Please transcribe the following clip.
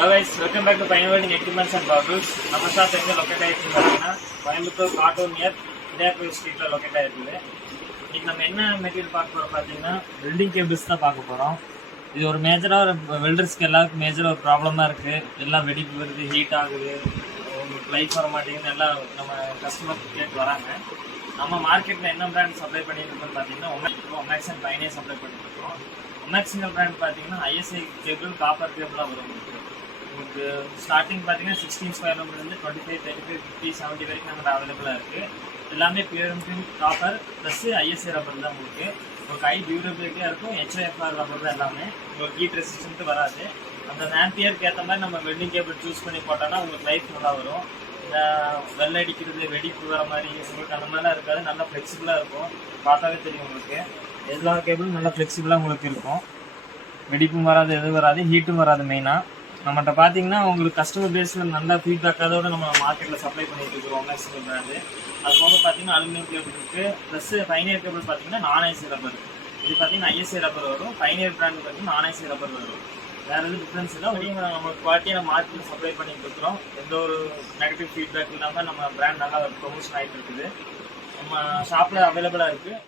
Hello guys, welcome back to Pioneer Welding Equipments and Bottles. நம்ம shop எங்க locate ஆயிருக்கு பாத்தீங்கன்னா கோயம்புத்தூர் காட்டூர் நியர் இந்தியாபுரி ஸ்ட்ரீட்ல லொகேட் ஆயிருக்கு. இன்னைக்கு நம்ம என்ன மெட்டீரியல் பார்க்க போறோம் பாத்தீங்கன்னா வெல்டிங் கேபிள்ஸ் தான் பார்க்க போறோம். இது ஒரு மேஜரா வெல்டர்ஸ்க்கு எல்லாருக்கும் மேஜரா ஒரு ப்ராப்ளமா இருக்கு. எல்லாம் வெடிப்பு வருது, ஹீட் ஆகுது, உங்களுக்கு லைஃப் வர மாட்டேங்குது, எல்லாம் நம்ம கஸ்டமர் கேட்டு வராங்க. நம்ம மார்க்கெட்ல என்ன பிராண்ட் சப்ளை பண்ணிட்டு இருக்கோம்னு பாத்தீங்கன்னா ஒமேக்ஸ் அண்ட் பைனியர் சப்ளை பண்ணிட்டு இருக்கோம். ஒமேக்ஸிங்கல் பிராண்ட் பாத்தீங்கன்னா ஐஎஸ்ஐ கேபிள், காப்பர் கேபிளா வரும். உங்களுக்கு ஸ்டார்டிங் பார்த்தீங்கன்னா 16 ஸ்கொயர் நம்பர்லேருந்து 25, 35, 50, 70 வரைக்கும் நம்மகிட்ட அவைலபிளாக இருக்குது. எல்லாமே pure copper plus ISI rubber தான் உங்களுக்கு. உங்களுக்கு ஹை டியூரபிலிட்டியாக இருக்கும். HOFR ரப்பர் தான் எல்லாமே. உங்களுக்கு ஹீட் ரெசிஸ்டன்ட்டு வராது. அந்த ஆம்பியருக்கு ஏற்ற மாதிரி நம்ம வெல்டிங் கேபிள் சூஸ் பண்ணி போட்டோன்னா உங்களுக்கு லைஃப் நல்லா வரும். வெள்ளை அடிக்கிறது, வெடிப்பு வர மாதிரி உங்களுக்கு அந்த மாதிரிலாம் இருக்காது. நல்லா ஃப்ளெக்சிபிளாக இருக்கும். பார்த்தாவே தெரியும் உங்களுக்கு. எல்லா கேபிளும் நல்லா ஃப்ளெக்சிபிளாக உங்களுக்கு இருக்கும். வெடிப்பும் வராது, எதுவும் வராது, ஹீட்டும் வராது. மெயினாக நம்மகிட்ட பார்த்தீங்கன்னா உங்களுக்கு கஸ்டமர் பேஸில் நல்ல ஃபீட்பேக் அதோட நம்ம மார்க்கெட்டில் சப்ளை பண்ணிட்டு இருக்கிறோம் ஒமேக்ஸிங்கல் பிராண்டு. அது போக பார்த்தீங்கன்னா அலுமினியம் கேபிள் இருக்குது. ப்ளஸ் பைனியர் கேபிள் பார்த்தீங்கன்னா நான்-ஐசி ரப்பர். இது பார்த்தீங்கன்னா ஐஎஸ்ஐ ரப்பர் வரும். பைனியர் பிராண்டு பார்த்தீங்கன்னா நான்-ஐசி ரப்பர் வரும். வேறு எதுவும் டிஃப்ரென்ஸ் இல்லை. நம்ம குவாலிட்டியை நம்ம மார்க்கெட்டில் சப்ளை பண்ணிட்டு இருக்கிறோம். எந்த ஒரு நெகட்டிவ் ஃபீட்பேக் இல்லாமல் நம்ம பிராண்ட் நல்லா ப்ரொமோஷன் ஆகிட்டு இருக்குது. நம்ம ஷாப்பில் அவைலபிளாக இருக்குது.